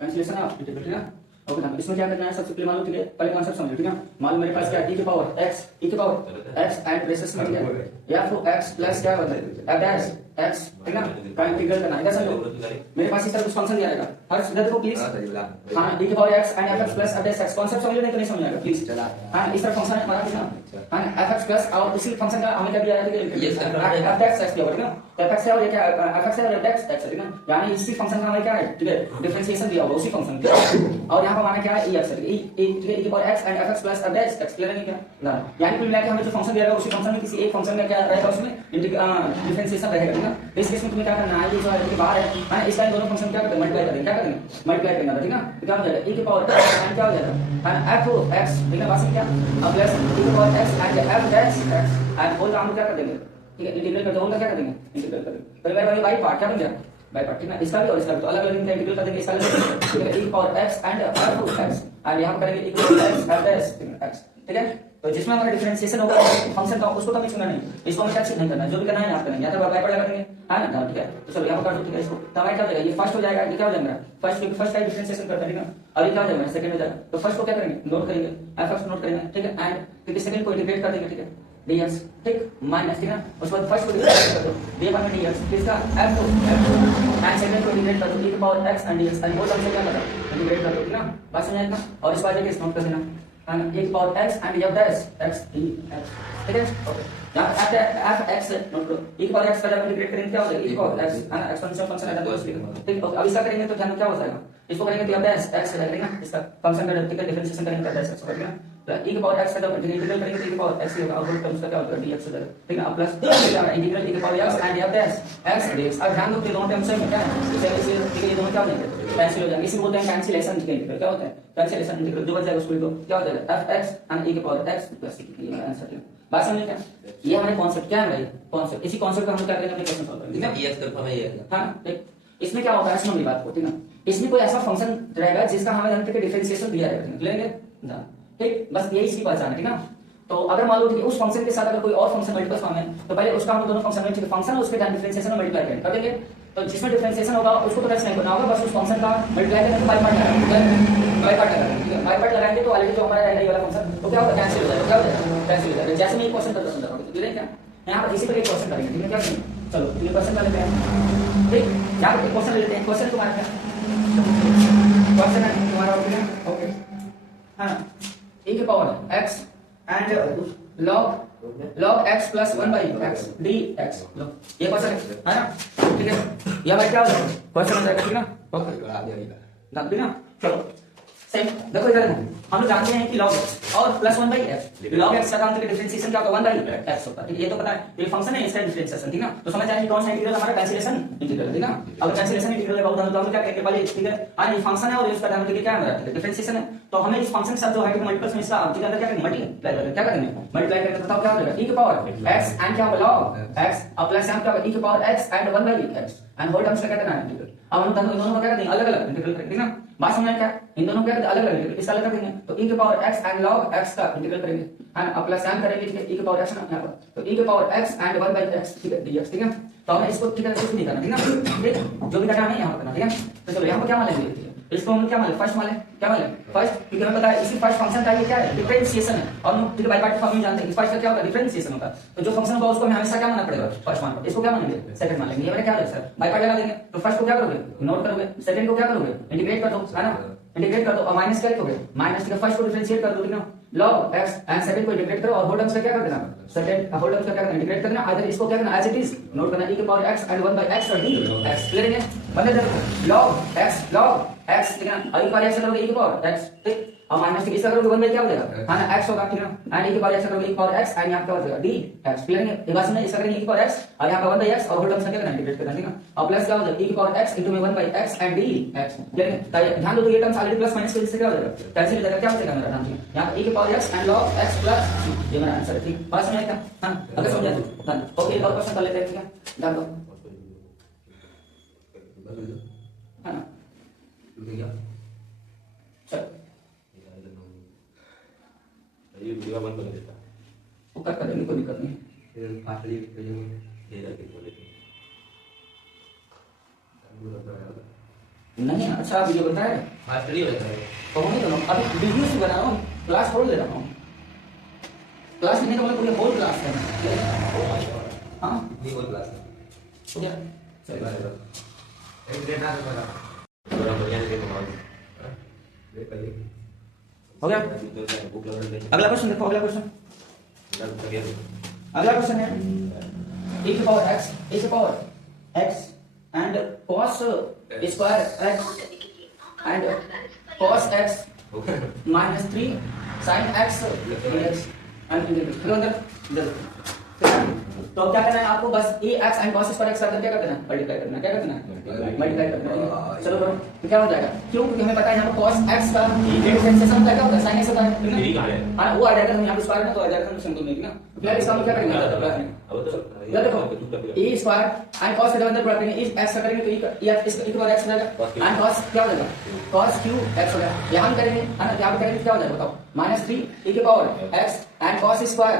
Cancellation है ठीक है ना। ओके ना, इसमें क्या करना है सबसे पहले मालूम ठीक है, पहले कॉन्सेप्ट समझो ठीक है। मालूम मेरे पास क्या है, e की पावर x एंड ब्रेसेस में क्या है, या तो x प्लस क्या होता है f डैश x ठीक ना, का इंटीग्रल करना है। इधर समझो मेरे पास इस तरह कुछ फंक्शन दिया रहेगा हर इधर देखो प्लीज। हां e की power x and f plus f dash x concept समझ लो, नहीं तो नहीं समझ आएगा प्लीज। हां इस तरह फंक्शन है हमारा ठीक ना। हां f प्लस और इसी फंक्शन का हमें क्या दिया है ठीक है, f डैश x दिया होगा ठीक ना। f है और ये क्या f है और f डैश x है ठीक ना, यानी इसी फंक्शन का हमें क्या है ठीक है, डिफरेंशिएशन दिया होगा उसी फंक्शन का। और यहां पर माना क्या है e x है ठीक है, e की power x and f plus f dash x clear है क्या ना। यानी कुल मिलाकर हमें जो फंक्शन दिया रहेगा उसी फंक्शन में किसी एक फंक्शन में क्या रहेगा, उसमें डिफरेंशिएशन रहेगा ठीक ना। इस केस में तुम्हें क्या करना है, ये जो है कि बाहर है ना, इसका दोनों फंक्शन क्या करते हैं, मल्टीप्लाई करेंगे। क्या करेंगे, मल्टीप्लाई करेंगे ठीक ना। तो क्या हो जाएगा e की पावर x क्या हो जाएगा f x ठीक है, बात क्या अब प्लस e की power x and f dash x and whole हम क्या कर देंगे ठीक है, इंटीग्रल कर दो होगा, क्या कर देंगे इंटीग्रल कर देंगे। तो मेरे भाई बाई पार्ट क्या बन जाएगा, बाई पार्ट ठीक ना। इसका भी और इसका भी तो अलग अलग इंटीग्रल कर देंगे, इसका ठीक है e की power x and f x and यहां करेंगे e की power x f dash x ठीक है। तो जिसमें हमारा डिफरेंशिएशन होगा फंक्शन का उसको तो हमें छूना नहीं, इसको हमें टच नहीं करना, जो भी करना है आप करेंगे या तो बाई पार्ट लगा देंगे है ना ठीक है। तो चलो यहां पर कर दो ठीक है, इसको तो हमारा क्या हो जाएगा, ये फर्स्ट हो जाएगा, ये क्या हो जाएगा फर्स्ट, क्योंकि फर्स्ट का डिफरेंशिएशन करते हैं ठीक ना। और ये क्या हो जाएगा सेकंड हो जाएगा। तो फर्स्ट को क्या करेंगे नोट करेंगे, f नोट करेंगे ठीक है, एंड क्योंकि सेकंड को इंटीग्रेट कर देंगे ठीक है dx ठीक माइनस ठीक ना। उसके बाद फर्स्ट को इंटीग्रेट कर दो d1 में dx किसका f को एंड सेकंड को इंटीग्रेट कर दो e की power x and dx and वो सब क्या करो इंटीग्रेट कर दो ठीक ना, बात समझ आएगा। और इस बात को नोट कर देना and e की power x and f dash x dx ठीक है। ओके यहां f x नोट करो, e की पावर x का जब इंटीग्रेट करेंगे क्या हो जाएगा e की पावर x है ना, एक्सपोनेंशियल फंक्शन है तो ठीक। ओके अब इसका करेंगे तो ध्यान क्या हो जाएगा, इसको करेंगे तो f dash x रहेगा ना, इसका फंक्शन का ठीक है डिफरेंशिएशन करेंगे तो dash x हो जाएगा। तो e की पावर x का जब इंटीग्रल करेंगे तो e की पावर x होगा और टर्म्स का क्या होगा dx हो जाएगा ठीक है। अब प्लस इंटीग्रल e की power x and f dash x dx। अब ध्यान दो कि दोनों टर्म्स में क्या है इसे ठीक है, ये दोनों क्या हो जाएंगे कैंसिल हो जाएंगे, इसी को बोलते हैं कैंसिलेशन ठीक है। क्या होता है कैंसिलेशन इंटीग्रल, जो बच जाएगा उसको क्या हो जाएगा f x and e की पावर x प्लस ये आंसर है। बात समझ क्या, ये हमारे कॉन्सेप्ट क्या है भाई, कॉन्सेप्ट इसी कॉन्सेप्ट का हम क्या करेंगे अपने क्वेश्चन सॉल्व करेंगे ठीक है। dx तरफ हमें ये हां देख इसमें क्या होगा है, सुनो मेरी बात को ठीक ना। इसमें कोई ऐसा फंक्शन रहेगा जिसका हमें जानते हैं कि डिफरेंशिएशन दिया रहेगा लेंगे ठीक, बस यही इसकी पहचान है ठीक ना। तो अगर मान लो कि उस फंक्शन के साथ अगर कोई और फंक्शन मल्टीपल फॉर्म है तो पहले उसका हम दोनों फंक्शन में ठीक फंक्शन उसके डिफरेंशिएशन में मल्टीप्लाई कर देंगे। तो जिसमें डिफरेंशिएशन होगा उसको तो टच नहीं करना होगा, बस उस फंक्शन का मल्टीप्लाई करके बाय पार्ट लगाएंगे, बाय पार्ट लगाएंगे ठीक है। बाय पार्ट लगाएंगे तो ऑलरेडी जो हमारा रहेगा ये वाला फंक्शन तो क्या होगा कैंसिल हो जाएगा, क्या हो जाएगा कैंसिल हो जाएगा। जैसे मैं एक क्वेश्चन करता हूं समझा ठीक है क्या, यहां पर इसी पर एक क्वेश्चन करेंगे ठीक है। क्या करेंगे चलो ये क्वेश्चन कर लेते हैं ठीक, यहां पर क्वेश्चन ले लेते हैं। क्वेश्चन तुम्हारा क्या क्वेश्चन है तुम्हारा ओके हां e की power x and log x plus 1 by x dx लो ये क्वेश्चन है ना ठीक है। ये भाई क्या हो जाएगा क्वेश्चन हो जाएगा ठीक ना। ओके डाल दी ना चलो सेम देखो इधर हम लोग जानते हैं कि log x और plus 1 by x, log x का काम करके डिफरेंशिएशन क्या होगा 1 by x होता है ठीक है। ये तो पता है ये फंक्शन है इसका डिफरेंशिएशन ठीक ना। तो समझ आएगी कौन सा इंटीग्रल हमारा कैंसिलेशन इंटीग्रल ठीक ना। अगर कैंसिलेशन इंटीग्रल है बहुत तो हम क्या करेंगे पहले ठीक है और ये फंक्शन है और इसका काम करके क्या हमारा ठीक है डिफरेंशिएशन है। तो हमें इस फंक्शन के साथ जो है कि मल्टीपल्स में इसका ठीक अंदर क्या करेंगे मल्टीप्लाई करेंगे, क्या करेंगे मल्टीप्लाई करेंगे बताओ क्या हो जाएगा e की पावर x एंड क्या होगा log x और प्लस यहां क्या होगा e की power x and 1 by x and whole terms का क्या करना है इंटीग्रल। अब हम दोनों को क्या करेंगे अलग अलग इंटीग्रल करेंगे ना, बात समझ क्या इन दोनों क्या अलग अलग इंटीग्रल इसका अलग करेंगे तो e की power x and log x का इंटीग्रल करेंगे एंड अब प्लस यहां करेंगे ठीक है e की पावर x ना यहां पर तो e की power x and 1 by x ठीक है dx ठीक है। तो हमें इसको ठीक है कुछ नहीं करना ठीक ना ठीक, जो भी करना है यहां पर करना ठीक है। तो चलो यहां पर क्या मान लेंगे इसको हम क्या मान ले फर्स्ट मान ले क्या मान ले फर्स्ट, क्योंकि हमें पता है इसी फर्स्ट फंक्शन का ये क्या है डिफरेंशिएशन है और हम ठीक है बाय पार्ट फॉर्म में जानते हैं कि फर्स्ट का क्या होगा डिफरेंशिएशन होगा। तो जो फंक्शन होगा उसको हमें हमेशा क्या मानना पड़ेगा फर्स्ट मान, इसको क्या मानेंगे सेकंड मान लेंगे। ये मैंने क्या है सर बाय पार्ट लगा देंगे तो फर्स्ट को क्या करोगे नोट करोगे, सेकंड को क्या करोगे इंटीग्रेट कर दो है ना, इंटीग्रेट कर दो और माइनस क्या लिखोगे माइनस ठीक है फर्स्ट को डिफरेंशिएट कर दो ठीक ना log x एंड सेकंड को इंटीग्रेट करो और होल टर्म्स का क्या कर देना सेकंड होल टर्म्स का क्या करना इंटीग्रेट करना आइदर इसको क्या करना एज इट इज नोट करना e की power x and 1 by x और dx क्लियर है बंदे देखो log x ठीक है और e की पावर x करोगे e की पावर x ठीक और माइनस इसका करोगे 1 by क्या हो जाएगा हां ना x होगा ठीक है एंड e की पावर x करोगे e की पावर x एंड यहां क्या हो जाएगा dx क्लियर है। ये बात समझ इसका करेंगे e की पावर x और यहां पर 1 by x और होल टर्म्स का क्या करना इंटीग्रेट करना ठीक है और प्लस क्या हो जाएगा e की power x into 1 by x and dx clear है। तो ध्यान दो तो ये टर्म्स ऑलरेडी प्लस माइनस की वजह से क्या हो जाएगा कैंसिल हो जाएगा, क्या बचेगा मेरा ध्यान यहां पर e की power x and log x plus ये मेरा आंसर है ठीक बात समझ आया हां अगर समझ आया ओके और क्वेश्चन कर लेते हैं ठीक है ध्यान दो हां चलो ये वीडियो बंद कर देता वो कर देंगे कोई दिक्कत नहीं फिर फाटली ये रख के बोले नहीं अच्छा वीडियो बनता है मास्टरी होता है। तो नहीं करो अभी वीडियो से बना रहा हूँ क्लास छोड़ दे रहा हूँ क्लास नहीं तो मतलब पूरी होल क्लास है हाँ नहीं बोल क्लास है। हो गया सही बात है। एक डेट आ रहा है। थोड़ा बढ़िया से देखो माल। ये पहले हो गया बुक लगा दे। अगला क्वेश्चन देखो अगला क्वेश्चन अगला क्वेश्चन है e to power x and cos square x and cos x minus 3 sin x dx and तो क्या करना है आपको बस a x and cos square x का क्या करना है मल्टीप्लाई करना है क्या करना है मल्टीप्लाई करना है चलो करो तो क्या हो जाएगा क्यों क्योंकि हमें पता है यहाँ पर cos x का डिफरेंशिएशन क्या होता है sin x होता है हां वो आ जाएगा हम यहाँ पे स्क्वायर में तो आ जाएगा हम सिंपल में ना फिर इसका हम क्या करेंगे अब तो ये देखो ए स्क्वायर एंड cos के अंदर प्लॉट करेंगे इस x का करेंगे तो ये इसका e x हो जाएगा एंड cos क्या हो जाएगा cos q x हो जाएगा यहाँ हम करेंगे है ना यहाँ पे करेंगे क्या हो जाएगा बताओ -3 e की power x and cos square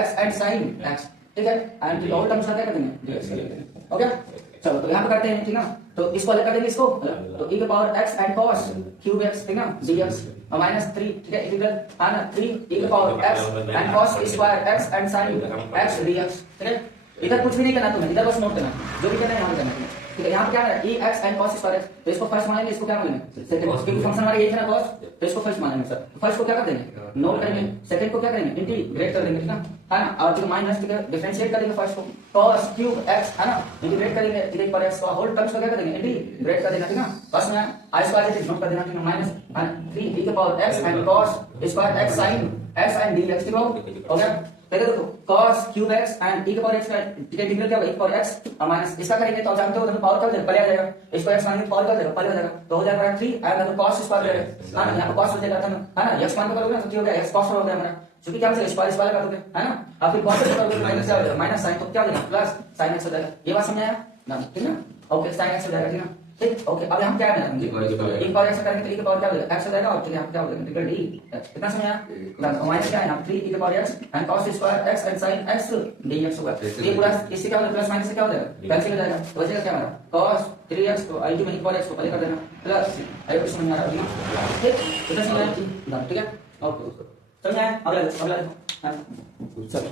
x and sin x ठीक है एंड फिर और टर्म्स क्या कर देंगे dx कर देंगे ओके चलो तो यहाँ पे करते हैं ठीक ना तो इसको अलग कर देंगे इसको तो e की power x and cos cube x ठीक ना dx और -3 ठीक है इंटीग्रल है ना 3 e की power x and cos square x and sin x dx ठीक है इधर कुछ भी नहीं करना तुम्हें इधर बस नोट करना जो भी करना है यहाँ करना ठीक है यहाँ पे क्या है e x and cos square x तो इसको फर्स्ट मानेंगे इसको क्या मानेंगे सेकंड क्योंकि फंक्शन हमारा ये है ना cos तो इसको फर्स्ट मानेंगे सर फर्स्ट को क्या कर देंगे नोट करेंगे सेकंड को क्या करेंगे इंटीग्रेट कर देंगे ठीक ना है ना और जो माइनस ठीक है डिफरेंशिएट करेंगे फर्स्ट को cos क्यूब x है ना इंटीग्रेट करेंगे ठीक है पर x का होल टर्म्स को क्या कर देंगे इंटीग्रेट कर देना ठीक ना फर्स्ट में i स्क्वायर इज नोट कर देना ठीक है -3 e की power x and cos square x sin x and dx ठीक हो गया पहले देखो cos cube x and e की पावर x का इंटीग्रल क्या होगा e की पावर x और माइनस इसका करेंगे तो आप जानते हो पावर क्या हो जाएगा पहले आ जाएगा इसको x मानेंगे पावर क्या हो जाएगा पहले हो जाएगा तो हो जाएगा 3 एंड तो cos स्क्वायर रहेगा हां यहां पे cos हो जाएगा है ना x मान करोगे ना तो क्या हो गया x cos हो गया हमारा क्योंकि क्या हो जाएगा स्क्वायर स्क्वायर करोगे है ना अब फिर cos करोगे माइनस क्या हो जाएगा माइनस sin तो क्या हो जाएगा प्लस sin x हो जाएगा ये बात समझ आया ना ठीक है ओके sin x हो जाएगा ठीक है ठीक ओके अब हम क्या करना है एक पावर x करेंगे तो e की पावर क्या हो जाएगा x हो जाएगा और ठीक है क्या हो जाएगा इंटीग्रल d कितना समझ आया माइनस क्या है ना 3 e की power x and cos square x and sin x dx होगा ये पूरा इससे क्या हो जाएगा प्लस माइनस से क्या हो जाएगा कैंसिल हो जाएगा तो बचेगा क्या हमारा cos 3x को अल्टीमेट पावर x को पहले कर देना प्लस आई को समझ आ रहा है ठीक कितना समझ आया ठीक है ओके समझ आया अगला चलो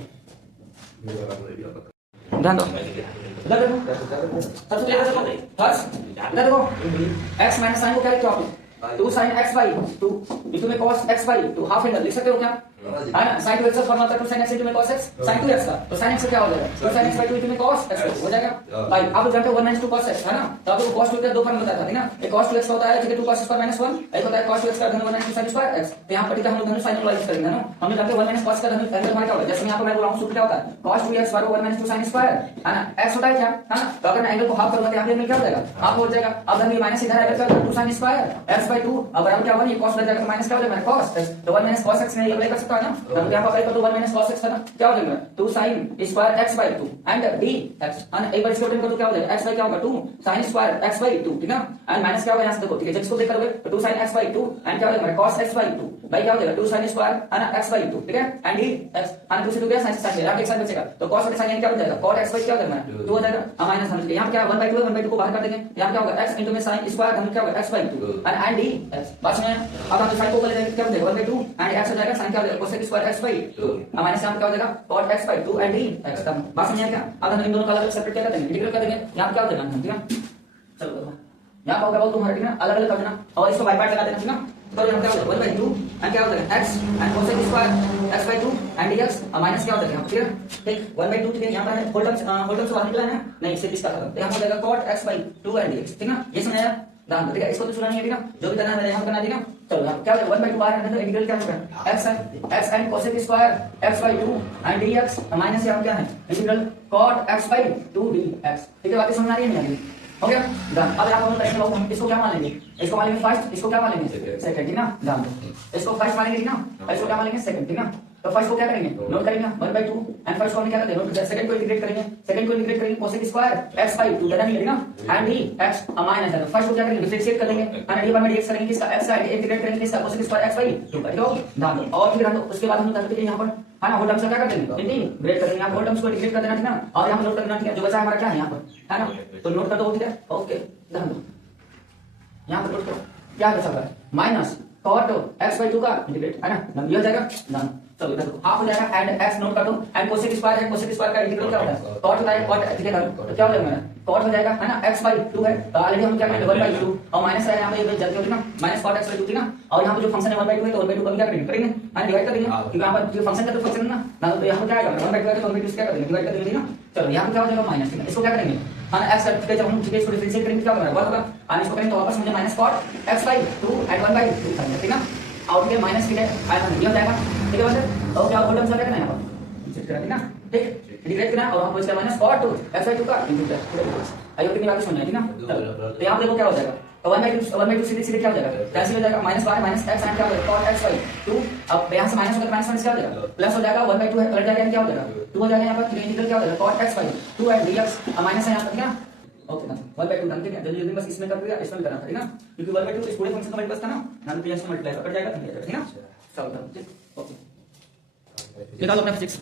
ध्यान दो इधर देखो सबसे पहले देखो फर्स्ट इधर देखो x माइनस sin को क्या लिखते हो आप 2 sin x by 2 into में cos x by 2 half angle लिख सकते हो क्या है ना sin 2x का फॉर्मूला था 2 sin x into में cos x sin 2x का तो sin x का क्या हो जाएगा 2 sin x by 2 into में cos x हो जाएगा भाई आप जानते हो 1 2 cos x है ना तो आपको cos 2 का दो फॉर्मूला बताया था ठीक ना एक cos 2x होता है ठीक है 2 cos स्क्वायर -1 एक होता है cos 2x का धन 1 2 sin स्क्वायर x तो यहां पर ठीक है हम लोग धन sin वाला यूज करेंगे ना हम लोग जानते हैं 1 cos का धन एंगल हमारा क्या होता है जैसे यहां पर मैं बोल रहा हूं सूत्र क्या होता है cos 2x = 1 2 sin स्क्वायर है ना x होता है क्या है ना तो अगर मैं एंगल को हाफ करूंगा तो यहां पे क्या हो जाएगा हाफ हो जाएगा अब धन माइनस इधर आएगा क्या 2 sin स्क्वायर x by 2 अब बराबर क्या होगा ये cos बच जाएगा तो माइनस क्या हो जाएगा cos x तो 1 cos x में ये अप्लाई कर सकता है ना तो यहां पर अप्लाई कर दो 1 cos x है ना क्या हो जाएगा 2 sin square x by 2 and dx और एक बार इसको टेन कर दो क्या हो जाएगा x by क्या होगा 2 sin स्क्वायर x by 2 ठीक है एंड माइनस क्या होगा यहां से देखो ठीक है जब इसको देख करोगे तो 2 sin x by 2 एंड क्या हो जाएगा cos x by 2 भाई क्या हो जाएगा 2 sin स्क्वायर है ना x by 2 ठीक है एंड dx और 2 से 2 क्या sin sin मेरा एक साइन बचेगा तो cos और sin क्या हो जाएगा cot x by क्या हो जाएगा 2 हो जाएगा और माइनस हम यहां क्या 1 by 2 1 by 2 को बाहर कर देंगे यहां क्या होगा x into में sin स्क्वायर हम क्या होगा x by 2 एंड dx बस में अब हम sin को बोले जाएंगे क्या हो जाएगा 1 by 2 एंड x हो जाएगा sin क्या हो जाएगा cos स्क्वायर x by 2 और माइनस यहां क्या हो जाएगा cot x by 2 and dx बस में क्या अब हम इन दोनों का अलग सेपरेट क्या कर देंगे इंटीग्रेट कर देंगे यहां क्या हो जाएगा ठीक है चलो यहां पर होगा बहुत तुम्हारा ठीक है अलग अलग कर देना और इसको बाय पार्ट लगा देना ठीक है तो यहां क्या हो जाएगा 1 by 2 एंड क्या हो जाएगा x and cos square x by 2 and dx और माइनस क्या हो जाएगा ठीक है ठीक 1 by 2 ठीक है यहां पर होल टर्म्स बाहर निकला है ना नहीं सिर्फ इसका खत्म तो यहां हो जाएगा cot x by 2 and dx ठीक है ये समझ आया ध्यान दो ठीक है इसको तो सुना नहीं है ठीक है जो भी करना है यहां करना है ठीक है चलो यहां क्या हो जाएगा 1 by 2 बाहर निकल तो इंटीग्रल क्या होगा x and cos square x by 2 and dx minus यहां क्या है integral cot x by 2 dx ठीक है बातें समझ आ रही है नहीं आ रही हो गया डन अब यहां पर हम करेंगे हम इसको क्या मान लेंगे इसको मान लेंगे फर्स्ट इसको क्या मान लेंगे सेकंड ठीक ना डन इसको फर्स्ट मानेंगे ठीक ना इसको क्या मान लेंगे सेकंड ठीक ना तो फर्स्ट को क्या करेंगे नोट करेंगे 1 by 2 एंड फर्स्ट को हम क्या करते हैं नोट सेकंड को इंटीग्रेट करेंगे cos स्क्वायर x by 2 देना नहीं है ना एंड dx माइनस है फर्स्ट को क्या करेंगे डिफरेंशिएट कर देंगे एंड ये में dx करेंगे किसका x का इंटीग्रेट करेंगे किसका cos स्क्वायर x by 2 ठीक है ध्यान दो और फिर हम उसके बाद हम करते हैं यहां पर है ना होल टर्म्स क्या कर देंगे इंटीग्रेट करेंगे यहां होल टर्म्स को इंटीग्रेट कर देना ठीक ना और यहां नोट करना ठीक है जो बचा है हमारा क्या है यहां पर है ना तो नोट कर दो ठीक है ओके ध्यान दो यहाँ पर पुट करो, क्या बचा हुआ है माइनस cot x/2 का इंटीग्रेट है ना, ये हो जाएगा डन। चलो इधर हाफ हो जाएगा एंड x नोट कर दो एंड कोसेक स्क्वायर है, कोसेक स्क्वायर का इंटीग्रल क्या होता है cot होता है, cot ठीक है तो क्या हो जाएगा मेरा cot हो जाएगा है ना x/2 है, तो ऑलरेडी हम क्या करेंगे 1/2 और माइनस है यहाँ पे ये जल्दी होगी ना माइनस cot x/2 थी ना, और यहाँ पे जो फंक्शन है 1/2 है तो 1/2 को क्या करेंगे एंड डिवाइड कर देंगे, क्योंकि यहाँ पर जो फंक्शन का तो फंक्शन है ना तो यहाँ पे क्या आएगा 1/2 है तो 1/2 क्या कर देंगे डिवाइड कर देंगे ना। चलो यहाँ पे क्या हो जाएगा माइनस, ठीक है इसको क्या करेंगे हाँ x करके जब हम इसको डिफरेंशिएट करेंगे क्या होगा 1 होगा और इसको करेंगे तो वापस मुझे माइनस cot x/2 एंड 1/2 समझ ठीक ना, आउट के माइनस ठीक है ये हो जाएगा ठीक है बस। और क्या होल टर्म क्या करना है यहाँ पर चेक करना है ना, ठीक इंटीग्रेट करना है और हम इसका माइनस cot x/2 का इंटीग्रेट आइए कितनी बात समझ आई थी ना। तो यहाँ पे देखो क्या हो जाएगा तो 1/2 सीधे सीधे क्या हो जाएगा कैंसिल हो जाएगा minus bar minus x and क्या हो जाएगा cot x/2 अब यहाँ से माइनस होकर माइनस क्या हो जाएगा प्लस हो जाएगा 1/2 है पलट जाएगा क्या हो जाएगा 2 हो जाएगा यहाँ पर इंटीग्रल क्या हो जाएगा cot x/2 and dx minus है यहाँ पर ठीक है ओके ना 1/2 डन ठीक है जल्दी जल्दी बस इसमें कर दिया इसमें करना था ठीक ना, क्योंकि 1/2 इस पूरे फंक्शन का मल्टीप्ल था ना तो यहाँ से मल्टीप्लाई कर जाएगा ठीक है ना। चलो ठीक ओके निकालो अपना फिजिक्स।